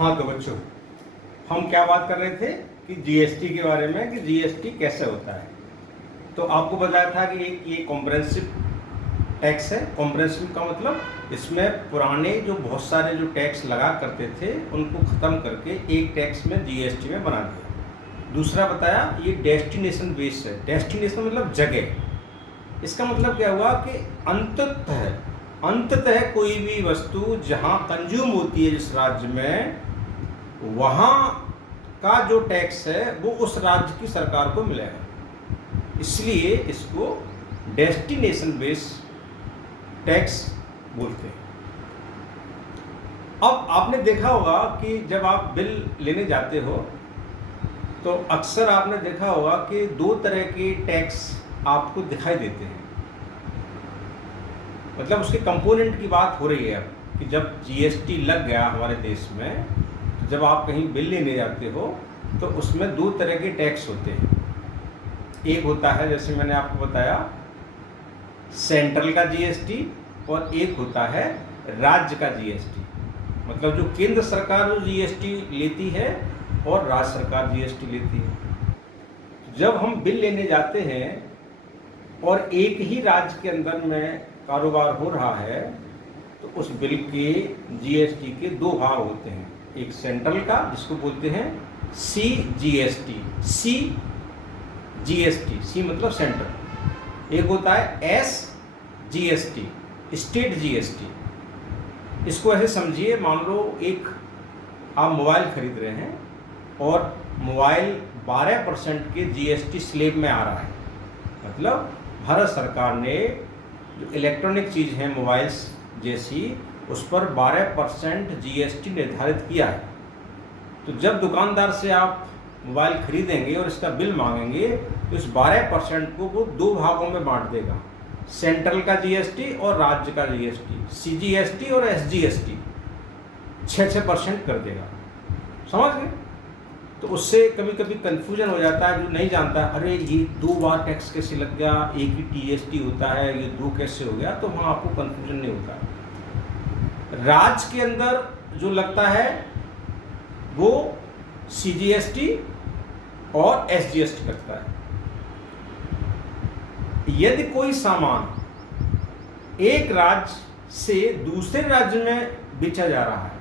हाँ तो बच्चों, हम क्या बात कर रहे थे कि जीएसटी के बारे में, कि जीएसटी कैसे होता है। तो आपको बताया था कि एक ये कॉम्प्रिहेंसिव टैक्स है। कॉम्प्रिहेंसिव का मतलब इसमें पुराने जो बहुत सारे जो टैक्स लगा करते थे उनको ख़त्म करके एक टैक्स में जीएसटी में बना दिया। दूसरा बताया ये डेस्टिनेशन बेस्ड है। डेस्टिनेशन मतलब जगह। इसका मतलब क्या हुआ कि अंततः कोई भी वस्तु जहाँ कंज्यूम होती है जिस राज्य में, वहाँ का जो टैक्स है वो उस राज्य की सरकार को मिलेगा। इसलिए इसको डेस्टिनेशन बेस्ड टैक्स बोलते हैं। अब आपने देखा होगा कि जब आप बिल लेने जाते हो तो अक्सर आपने देखा होगा कि दो तरह के टैक्स आपको दिखाई देते हैं। मतलब उसके कंपोनेंट की बात हो रही है अब कि जब जीएसटी लग गया हमारे देश में, जब आप कहीं बिल लेने जाते हो तो उसमें दो तरह के टैक्स होते हैं। एक होता है, जैसे मैंने आपको बताया, सेंट्रल का जीएसटी, और एक होता है राज्य का जीएसटी। मतलब जो केंद्र सरकार जो जीएसटी लेती है और राज्य सरकार जीएसटी लेती है। जब हम बिल लेने जाते हैं और एक ही राज्य के अंदर में कारोबार हो रहा है तो उस बिल के जीएसटी के दो भाग होते हैं। एक सेंट्रल का जिसको बोलते हैं सीजीएसटी, सी मतलब सेंट्रल। एक होता है एसजीएसटी, स्टेट जीएसटी। इसको ऐसे समझिए, मान लो एक आप मोबाइल खरीद रहे हैं और मोबाइल 12% के जीएसटी स्लैब में आ रहा है। मतलब भारत सरकार ने जो इलेक्ट्रॉनिक चीज़ है मोबाइल्स जैसी, उस पर 12% जीएसटी निर्धारित किया है। तो जब दुकानदार से आप मोबाइल खरीदेंगे और इसका बिल मांगेंगे तो इस 12% को वो दो भागों में बांट देगा, सेंट्रल का जीएसटी और राज्य का जीएसटी। सीजीएसटी और एसजीएसटी 6% कर देगा। समझ गए? तो उससे कभी कभी कन्फ्यूजन हो जाता है, जो नहीं जानता अरे ये दो बार टैक्स कैसे लग गया, एक ही टीएसटी होता है, ये दो कैसे हो गया, तो वहाँ आपको कन्फ्यूजन नहीं होता। राज्य के अंदर जो लगता है वो सीजीएसटी और एसजीएसटी लगता है। यदि कोई सामान एक राज्य से दूसरे राज्य में बेचा जा रहा है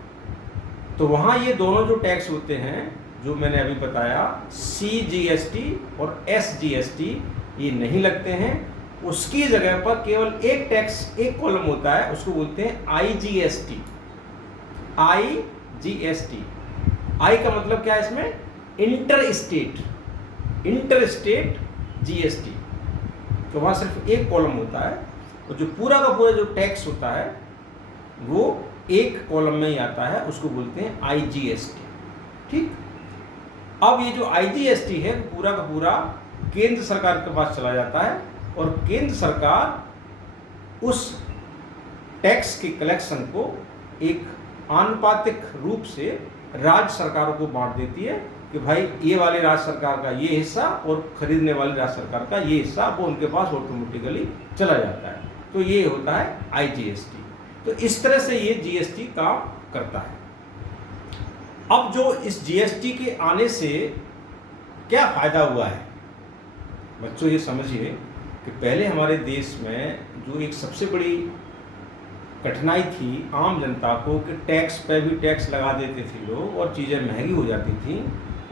तो वहाँ ये दोनों जो टैक्स होते हैं जो मैंने अभी बताया, सीजीएसटी और एसजीएसटी, ये नहीं लगते हैं। उसकी जगह पर केवल एक टैक्स, एक कॉलम होता है, उसको बोलते हैं आईजीएसटी। आईजीएसटी, आई का मतलब क्या है इसमें? Inter state GST. तो वहाँ सिर्फ एक कॉलम होता है और जो पूरा का पूरा जो टैक्स होता है वो एक कॉलम में ही आता है, उसको बोलते हैं आईजीएसटी। ठीक। अब ये जो आईजीएसटी है पूरा का पूरा केंद्र सरकार के पास चला जाता है और केंद्र सरकार उस टैक्स के कलेक्शन को एक आनुपातिक रूप से राज्य सरकारों को बांट देती है कि भाई ये वाली राज्य सरकार का ये हिस्सा और खरीदने वाली राज्य सरकार का ये हिस्सा, वो उनके पास ऑटोमेटिकली चला जाता है। तो ये होता है आईजीएसटी। तो इस तरह से ये जीएसटी काम करता है। अब जो इस जीएसटी के आने से क्या फायदा हुआ है बच्चों, ये समझिए कि पहले हमारे देश में जो एक सबसे बड़ी कठिनाई थी आम जनता को कि टैक्स पे भी टैक्स लगा देते थे लोग और चीज़ें महंगी हो जाती थी।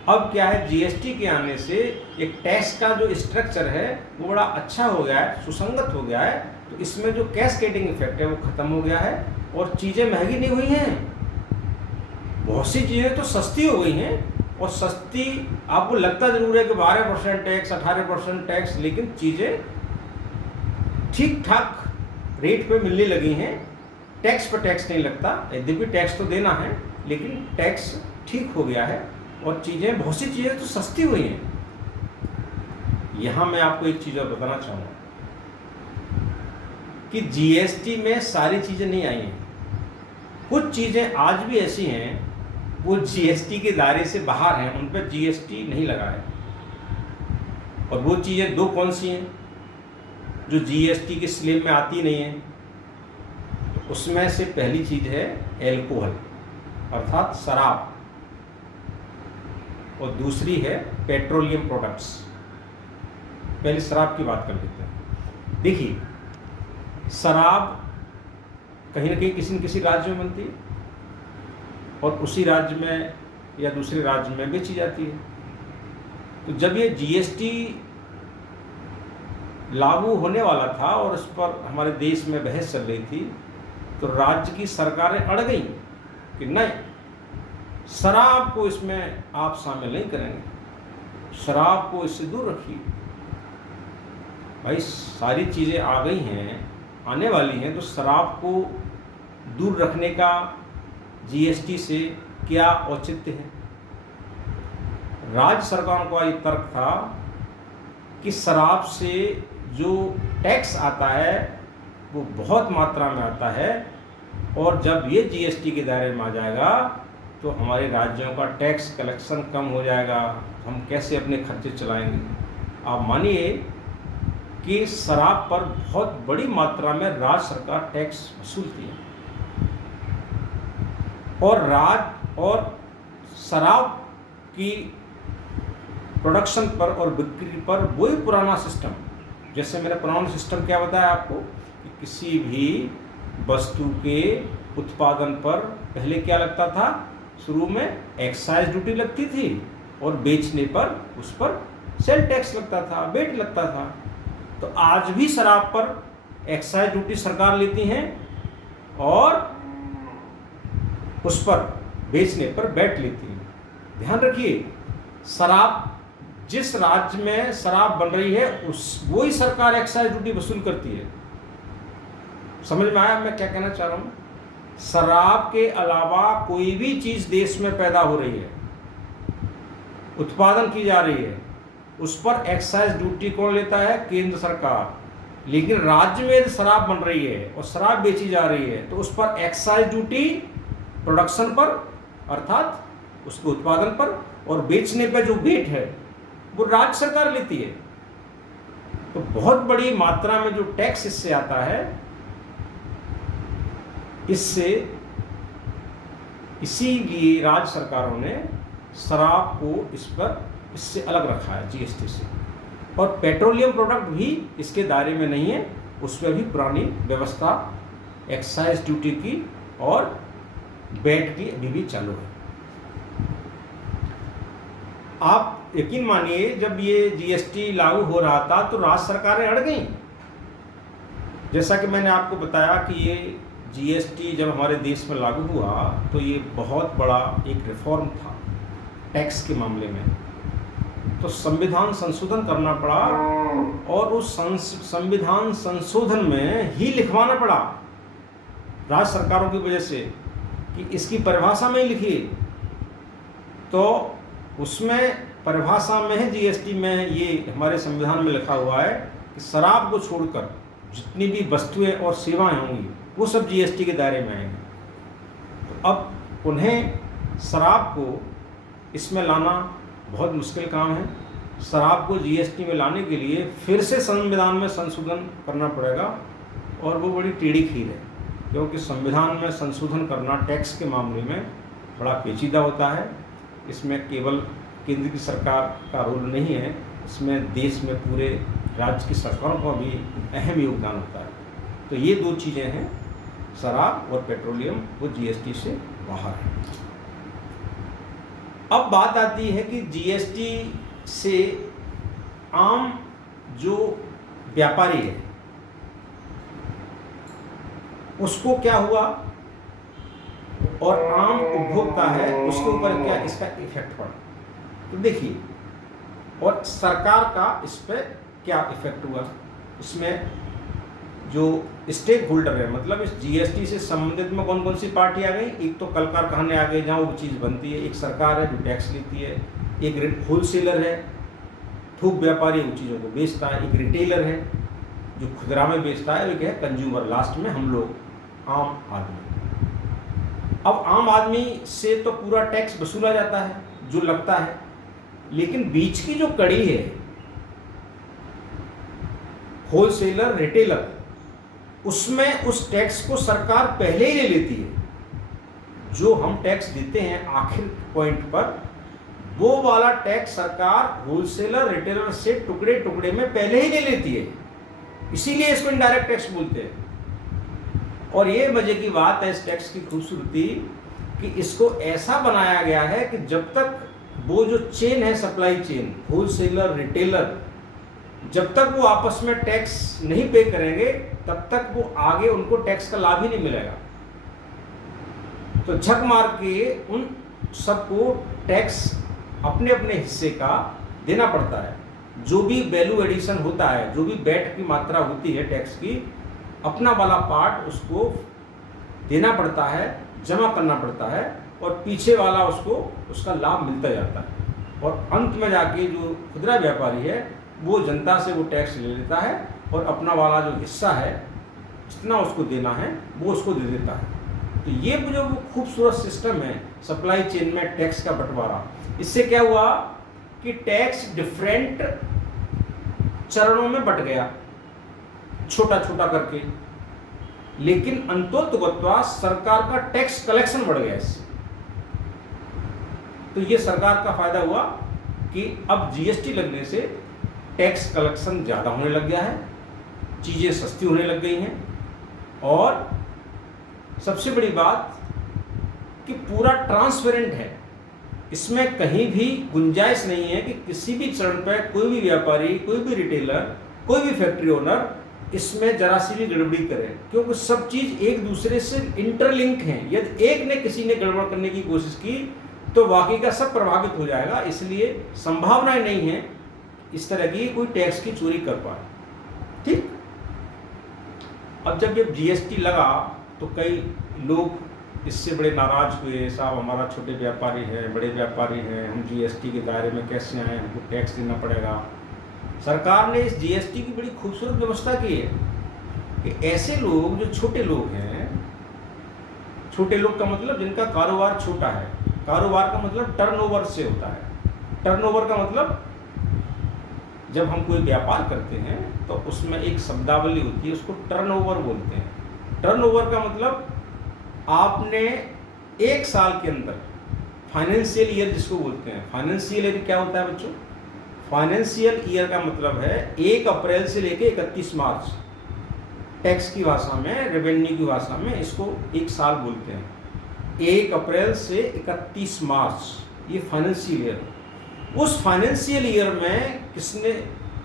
अब क्या है, जीएसटी के आने से एक टैक्स का जो स्ट्रक्चर है वो बड़ा अच्छा हो गया है, सुसंगत हो गया है। तो इसमें जो कैस्केडिंग इफेक्ट है वो ख़त्म हो गया है और चीज़ें महंगी नहीं हुई हैं। बहुत सी चीज़ें तो सस्ती हो गई हैं, और सस्ती आपको लगता ज़रूर है कि 12% टैक्स, 18% टैक्स, लेकिन चीज़ें ठीक ठाक रेट पे मिलने लगी हैं। टैक्स पर टैक्स नहीं लगता, यद्यपि टैक्स तो देना है लेकिन टैक्स ठीक हो गया है और चीज़ें, बहुत सी चीज़ें तो सस्ती हुई हैं। यहाँ मैं आपको एक चीज़ और बताना चाहूँगा कि जीएसटी में सारी चीज़ें नहीं आई हैं। कुछ चीज़ें आज भी ऐसी हैं वो जीएसटी के दायरे से बाहर हैं, उन पर जीएसटी नहीं लगा है। और वो चीज़ें दो कौन सी हैं जो जीएसटी के स्लैब में आती नहीं हैं? उसमें से पहली चीज़ है एल्कोहल, अर्थात शराब। और दूसरी है पेट्रोलियम प्रोडक्ट्स। पहले शराब की बात कर लेते हैं। देखिए, शराब कहीं ना कहीं किसी न किसी राज्य में बनती है और उसी राज्य में या दूसरे राज्य में बेची जाती है। तो जब ये जीएसटी लागू होने वाला था और इस पर हमारे देश में बहस चल रही थी, तो राज्य की सरकारें अड़ गई कि नहीं, शराब को इसमें आप शामिल नहीं करेंगे, शराब को इससे दूर रखिए। भाई सारी चीज़ें आ गई हैं, आने वाली हैं, तो शराब को दूर रखने का जीएसटी से क्या औचित्य है? राज्य सरकारों का ये तर्क था कि शराब से जो टैक्स आता है वो बहुत मात्रा में आता है और जब ये जीएसटी के दायरे में आ जाएगा तो हमारे राज्यों का टैक्स कलेक्शन कम हो जाएगा, हम कैसे अपने खर्चे चलाएंगे। आप मानिए कि शराब पर बहुत बड़ी मात्रा में राज्य सरकार टैक्स वसूलती है और शराब की प्रोडक्शन पर और बिक्री पर वही पुराना सिस्टम, जैसे मैंने पुराना सिस्टम क्या बताया आपको कि किसी भी वस्तु के उत्पादन पर पहले क्या लगता था, शुरू में एक्साइज ड्यूटी लगती थी और बेचने पर उस पर सेल टैक्स लगता था, वेट लगता था। तो आज भी शराब पर एक्साइज ड्यूटी सरकार लेती हैं और उस पर बेचने पर वेट लेती है। ध्यान रखिए, शराब जिस राज्य में शराब बन रही है वही सरकार एक्साइज ड्यूटी वसूल करती है। समझ में आया मैं क्या कहना चाह रहा हूँ? शराब के अलावा कोई भी चीज़ देश में पैदा हो रही है, उत्पादन की जा रही है, उस पर एक्साइज ड्यूटी कौन लेता है? केंद्र सरकार। लेकिन राज्य में यदि शराब बन रही है और शराब बेची जा रही है तो उस पर एक्साइज ड्यूटी प्रोडक्शन पर अर्थात उसके उत्पादन पर और बेचने पर जो वेट है वो राज्य सरकार लेती है। तो बहुत बड़ी मात्रा में जो टैक्स इससे आता है, इसीलिए राज्य सरकारों ने शराब को इससे अलग रखा है जीएसटी से। और पेट्रोलियम प्रोडक्ट भी इसके दायरे में नहीं है, उसमें भी पुरानी व्यवस्था एक्साइज ड्यूटी की और वेट की अभी भी चालू है। आप यकीन मानिए, जब ये जीएसटी लागू हो रहा था तो राज्य सरकारें अड़ गईं। जैसा कि मैंने आपको बताया कि ये जीएसटी जब हमारे देश में लागू हुआ तो ये बहुत बड़ा एक रिफॉर्म था टैक्स के मामले में। तो संविधान संशोधन करना पड़ा और उस संविधान संशोधन में ही लिखवाना पड़ा राज्य सरकारों की वजह से कि इसकी परिभाषा में ही लिखिए। तो उसमें परिभाषा में है, जीएसटी में ये हमारे संविधान में लिखा हुआ है कि शराब को छोड़कर जितनी भी वस्तुएं और सेवाएं होंगी वो सब जीएसटी के दायरे में आएंगी। तो अब उन्हें शराब को इसमें लाना बहुत मुश्किल काम है। शराब को जीएसटी में लाने के लिए फिर से संविधान में संशोधन करना पड़ेगा और वो बड़ी टेढ़ी खीर है, क्योंकि संविधान में संशोधन करना टैक्स के मामले में बड़ा पेचीदा होता है। इसमें केवल केंद्र की सरकार का रोल नहीं है, इसमें देश में पूरे राज्य की सरकारों का भी अहम योगदान होता है। तो ये दो चीज़ें हैं, शराब और पेट्रोलियम, वो जीएसटी से बाहर है। अब बात आती है कि जीएसटी से आम जो व्यापारी है उसको क्या हुआ और आम उपभोक्ता है उसके ऊपर क्या इसका इफेक्ट पड़ा। तो देखिए, और सरकार का इस पर क्या इफेक्ट हुआ। इसमें जो स्टेक होल्डर है, मतलब इस जीएसटी से संबंधित में कौन कौन सी पार्टी आ गई। एक तो कल कारखाने आ गए जहाँ वो चीज़ बनती है, एक सरकार है जो टैक्स लेती है, एक होलसेलर है थोक व्यापारी उन चीज़ों को बेचता है, एक रिटेलर है जो खुदरा में बेचता है, एक है कंज्यूमर, लास्ट में हम लोग आम आदमी। अब आम आदमी से तो पूरा टैक्स वसूला जाता है जो लगता है, लेकिन बीच की जो कड़ी है होलसेलर रिटेलर, उसमें उस टैक्स को सरकार पहले ही ले लेती है। जो हम टैक्स देते हैं आखिर पॉइंट पर वो वाला टैक्स सरकार होलसेलर रिटेलर से टुकड़े टुकड़े में पहले ही ले लेती है, इसीलिए इसको इनडायरेक्ट टैक्स बोलते हैं। और ये मजे की बात है इस टैक्स की खूबसूरती कि इसको ऐसा बनाया गया है कि जब तक वो जो चेन है, सप्लाई चेन, होलसेलर रिटेलर, जब तक वो आपस में टैक्स नहीं पे करेंगे तब तक वो आगे उनको टैक्स का लाभ ही नहीं मिलेगा। तो झक मार के उन सबको टैक्स अपने अपने हिस्से का देना पड़ता है। जो भी वैल्यू एडिशन होता है, जो भी वैट की मात्रा होती है टैक्स की, अपना वाला पार्ट उसको देना पड़ता है, जमा करना पड़ता है, और पीछे वाला उसको उसका लाभ मिलता जाता है। और अंत में जाके जो खुदरा व्यापारी है वो जनता से वो टैक्स ले लेता है और अपना वाला जो हिस्सा है, जितना उसको देना है, वो उसको दे देता है। तो ये जो वो खूबसूरत सिस्टम है सप्लाई चेन में टैक्स का बंटवारा, इससे क्या हुआ कि टैक्स डिफरेंट चरणों में बंट गया, छोटा छोटा करके, लेकिन अंतोतगत्वा सरकार का टैक्स कलेक्शन बढ़ गया इससे। तो ये सरकार का फायदा हुआ कि अब जीएसटी लगने से टैक्स कलेक्शन ज़्यादा होने लग गया है, चीज़ें सस्ती होने लग गई हैं, और सबसे बड़ी बात कि पूरा ट्रांसपेरेंट है, इसमें कहीं भी गुंजाइश नहीं है कि किसी भी चरण पर कोई भी व्यापारी, कोई भी रिटेलर, कोई भी फैक्ट्री ओनर इसमें जरा सी भी गड़बड़ी करे, क्योंकि सब चीज़ एक दूसरे से इंटरलिंक हैं। यदि एक ने किसी ने गड़बड़ करने की कोशिश की तो बाकी का सब प्रभावित हो जाएगा, इसलिए संभावनाएं नहीं है इस तरह की कोई टैक्स की चोरी कर पाए। ठीक, अब जब ये जीएसटी लगा तो कई लोग इससे बड़े नाराज हुए, साहब हमारा छोटे व्यापारी है, बड़े व्यापारी हैं, हम जीएसटी के दायरे में कैसे आए, हमको टैक्स देना पड़ेगा। सरकार ने इस जीएसटी की बड़ी खूबसूरत व्यवस्था की है कि ऐसे लोग जो छोटे लोग हैं, छोटे लोग का मतलब जिनका कारोबार छोटा है, कारोबार का मतलब टर्नओवर से होता है। टर्नओवर का मतलब जब हम कोई व्यापार करते हैं तो उसमें एक शब्दावली होती है, उसको टर्नओवर बोलते हैं। टर्नओवर का मतलब आपने एक साल के अंदर, फाइनेंशियल ईयर जिसको बोलते हैं, फाइनेंशियल ईयर क्या होता है बच्चों? फाइनेंशियल ईयर का मतलब है 1 अप्रैल से लेके 31 मार्च। टैक्स की भाषा में, रेवेन्यू की भाषा में इसको एक साल बोलते हैं। 1 अप्रैल से 31 मार्च, ये फाइनेंशियल ईयर। उस फाइनेंशियल ईयर में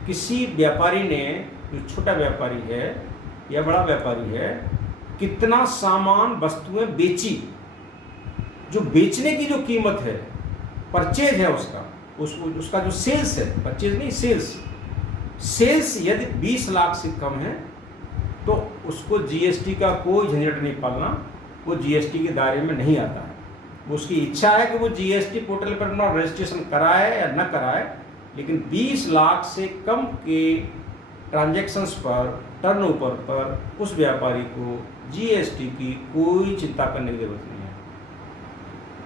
किसी व्यापारी ने, जो छोटा व्यापारी है या बड़ा व्यापारी है, कितना सामान, वस्तुएं बेची, जो बेचने की जो कीमत है, परचेज है उसका जो सेल्स है, परचेज नहीं सेल्स यदि 20 लाख से कम है तो उसको जीएसटी का कोई झंझट नहीं पालना, वो जीएसटी के दायरे में नहीं आता है। वो उसकी इच्छा है कि वो जीएसटी पोर्टल पर अपना रजिस्ट्रेशन कराए या न कराए, लेकिन 20 लाख से कम के ट्रांजैक्शंस पर, टर्नओवर पर उस व्यापारी को जीएसटी की कोई चिंता करने की जरूरत नहीं है।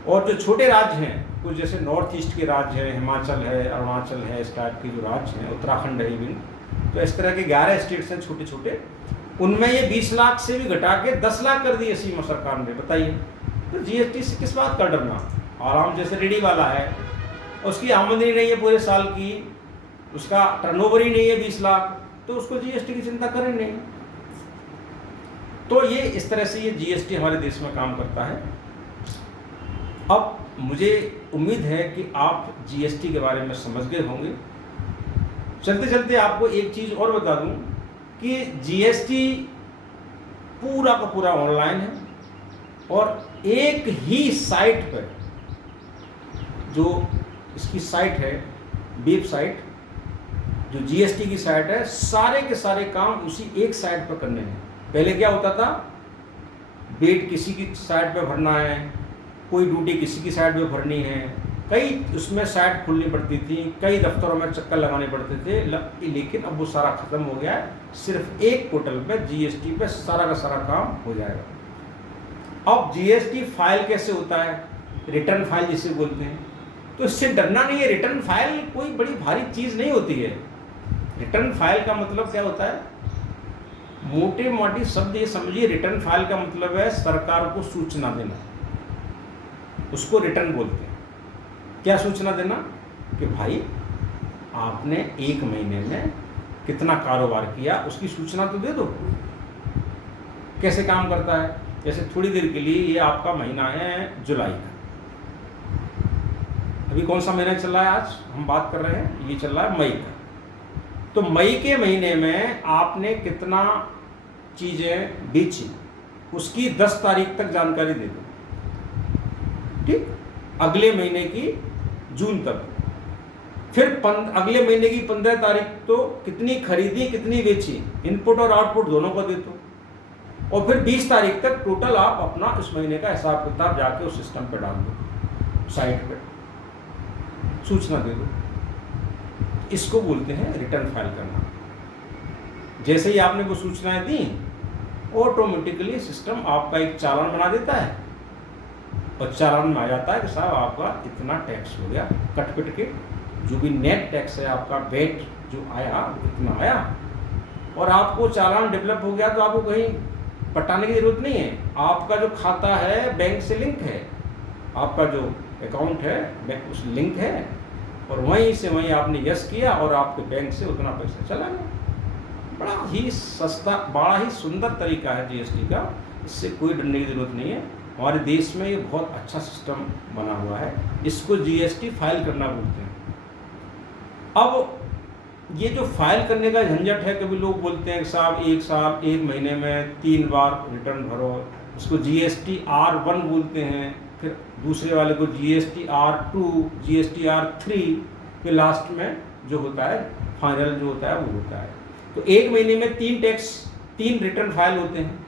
और जो छोटे राज्य हैं, कुछ जैसे नॉर्थ ईस्ट के राज्य हैं, हिमाचल है, अरुणाचल है, इस टाइप के जो राज्य हैं, उत्तराखंड है इवन, तो इस तरह के 11 स्टेट्स हैं छोटे छोटे, उनमें ये 20 लाख से भी घटा के 10 लाख कर दिए सीमा सरकार ने। बताइए, तो जीएसटी से किस बात का डरना? आराम जैसे रेडी वाला है, उसकी आमदनी नहीं है पूरे साल की, उसका टर्नओवर ही नहीं है 20 लाख, तो उसको जीएसटी की चिंता करें नहीं। तो ये इस तरह से ये जीएसटी हमारे देश में काम करता है। अब मुझे उम्मीद है कि आप जीएसटी के बारे में समझ गए होंगे। चलते चलते आपको एक चीज़ और बता दूं कि जीएसटी पूरा का पूरा ऑनलाइन है, और एक ही साइट पर, जो इसकी साइट है, वेबसाइट जो जीएसटी की साइट है, सारे के सारे काम उसी एक साइट पर करने हैं। पहले क्या होता था, वेट किसी की साइट पे भरना है, कोई ड्यूटी किसी की साइट पे भरनी है, कई उसमें साइट खुलनी पड़ती थी, कई दफ्तरों में चक्कर लगाने पड़ते थे, लेकिन अब वो सारा खत्म हो गया है। सिर्फ एक पोर्टल पे, जीएसटी पे सारा का सारा काम हो जाएगा। अब जीएसटी फाइल कैसे होता है? रिटर्न फाइल जिसे बोलते हैं। तो इससे डरना नहीं है, रिटर्न फाइल कोई बड़ी भारी चीज़ नहीं होती है। रिटर्न फाइल का मतलब क्या होता है? मोटे मोटी शब्द ये समझिए, रिटर्न फाइल का मतलब है सरकार को सूचना देना, उसको रिटर्न बोलते हैं। क्या सूचना देना कि भाई आपने 1 महीने में कितना कारोबार किया, उसकी सूचना तो दे दो। कैसे काम करता है, जैसे थोड़ी देर के लिए ये आपका महीना है जुलाई का, अभी कौन सा महीना चल रहा है, आज हम बात कर रहे हैं, ये चल रहा है मई का। तो मई के महीने में आपने कितना चीज़ें बेची, उसकी 10 तारीख तक जानकारी दे दो, ठीक। अगले महीने की जून तक, फिर अगले महीने की 15 तारीख तो कितनी खरीदी कितनी बेची, इनपुट और आउटपुट दोनों को दे दो, और फिर 20 तारीख तक टोटल आप अपना इस महीने का हिसाब किताब जाके उस सिस्टम पे डाल दो, साइट पे सूचना दे दो। इसको बोलते हैं रिटर्न फाइल करना। जैसे ही आपने वो सूचनाएं दी, ऑटोमेटिकली सिस्टम आपका एक चालान बना देता है, और चालान में आ जाता है कि साहब आपका इतना टैक्स हो गया, कट पिट के जो भी नेट टैक्स है आपका, वेट जो आया इतना आया, और आपको चालान डेवलप हो गया तो आपको कहीं पटाने की जरूरत नहीं है। आपका जो खाता है बैंक से लिंक है, आपका जो अकाउंट है बैंक उस लिंक है, और वहीं से वहीं आपने यस किया और आपके बैंक से उतना पैसा चला गया। बड़ा ही सस्ता, बड़ा ही सुंदर तरीका है जीएसटी का, इससे कोई डरने की जरूरत नहीं है। हमारे देश में ये बहुत अच्छा सिस्टम बना हुआ है, इसको जीएसटी फाइल करना बोलते हैं। अब ये जो फाइल करने का झंझट है, कभी लोग बोलते हैं कि साहब 1 साल 1 महीने में 3 बार रिटर्न भरो, उसको जीएसटी R1 बोलते हैं, फिर दूसरे वाले को जीएसटी R2, जीएसटी R3, फिर लास्ट में जो होता है फाइनल जो होता है वो होता है। तो 1 महीने में 3 रिटर्न फाइल होते हैं,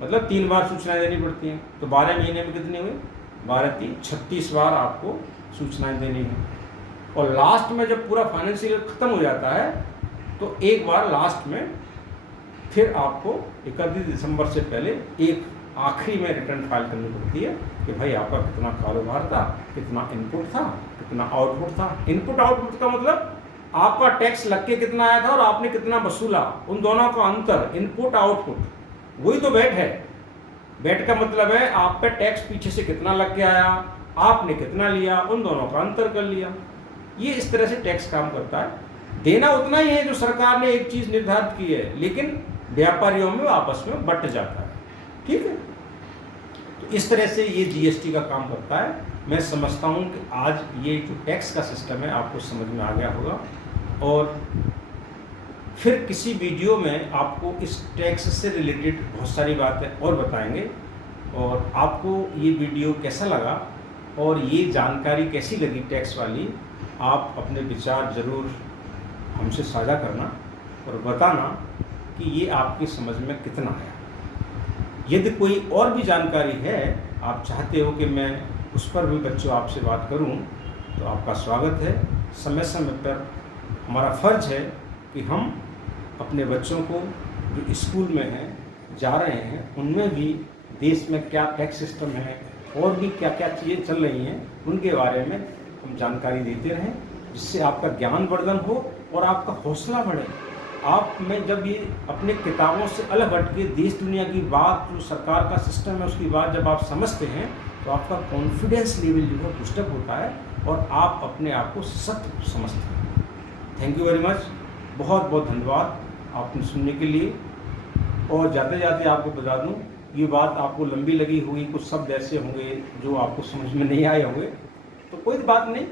मतलब 3 बार सूचनाएं देनी पड़ती हैं। तो 12 महीने में कितने हुए, 12 3 36 बार आपको सूचनाएं देनी है। और लास्ट में जब पूरा फाइनेंशियल ख़त्म हो जाता है तो एक बार लास्ट में फिर आपको 31 दिसंबर से पहले एक आखिरी में रिटर्न फाइल करनी पड़ती है कि भाई आपका कितना कारोबार था, कितना इनपुट था, कितना आउटपुट था। इनपुट आउटपुट का मतलब आपका टैक्स लग के कितना आया था और आपने कितना वसूला, उन दोनों का अंतर, इनपुट आउटपुट, वही तो वेट है। वेट का मतलब है आप पे टैक्स पीछे से कितना लग के आया, आपने कितना लिया, उन दोनों का अंतर कर लिया। ये इस तरह से टैक्स काम करता है। देना उतना ही है जो सरकार ने एक चीज़ निर्धारित की है, लेकिन व्यापारियों में आपस में बंट जाता है, ठीक है। तो इस तरह से ये जीएसटी का काम करता है। मैं समझता हूँ कि आज ये जो टैक्स का सिस्टम है आपको समझ में आ गया होगा, और फिर किसी वीडियो में आपको इस टैक्स से रिलेटेड बहुत सारी बातें और बताएंगे। और आपको ये वीडियो कैसा लगा और ये जानकारी कैसी लगी टैक्स वाली, आप अपने विचार ज़रूर हमसे साझा करना और बताना कि ये आपकी समझ में कितना आया। यदि कोई और भी जानकारी है, आप चाहते हो कि मैं उस पर भी बच्चों आपसे बात करूं, तो आपका स्वागत है। समय समय पर हमारा फ़र्ज है कि हम अपने बच्चों को जो स्कूल में हैं, जा रहे हैं, उनमें भी देश में क्या टैक्स सिस्टम है और भी क्या क्या चीज़ें चल रही हैं, उनके बारे में हम जानकारी देते रहें, जिससे आपका ज्ञान वर्धन हो और आपका हौसला बढ़े। आप में जब ये अपने किताबों से अलग हट के देश दुनिया की बात, जो सरकार का सिस्टम है उसकी बात जब आप समझते हैं, तो आपका कॉन्फिडेंस लेवल जो है बूस्टअप होता है और आप अपने आप को सत्य समझते हैं। थैंक यू वेरी मच, बहुत बहुत धन्यवाद आपने सुनने के लिए। और जाते जाते आपको बता दूं, ये बात आपको लंबी लगी होगी, कुछ शब्द ऐसे होंगे जो आपको समझ में नहीं आए होंगे, तो कोई बात नहीं।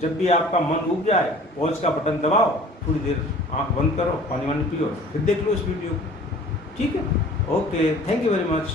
जब भी आपका मन उब जाए, पॉज का बटन दबाओ, थोड़ी देर आंख बंद करो, पानी वानी पियो, फिर देख लो इस वीडियो को, ठीक है। Okay, thank you very much.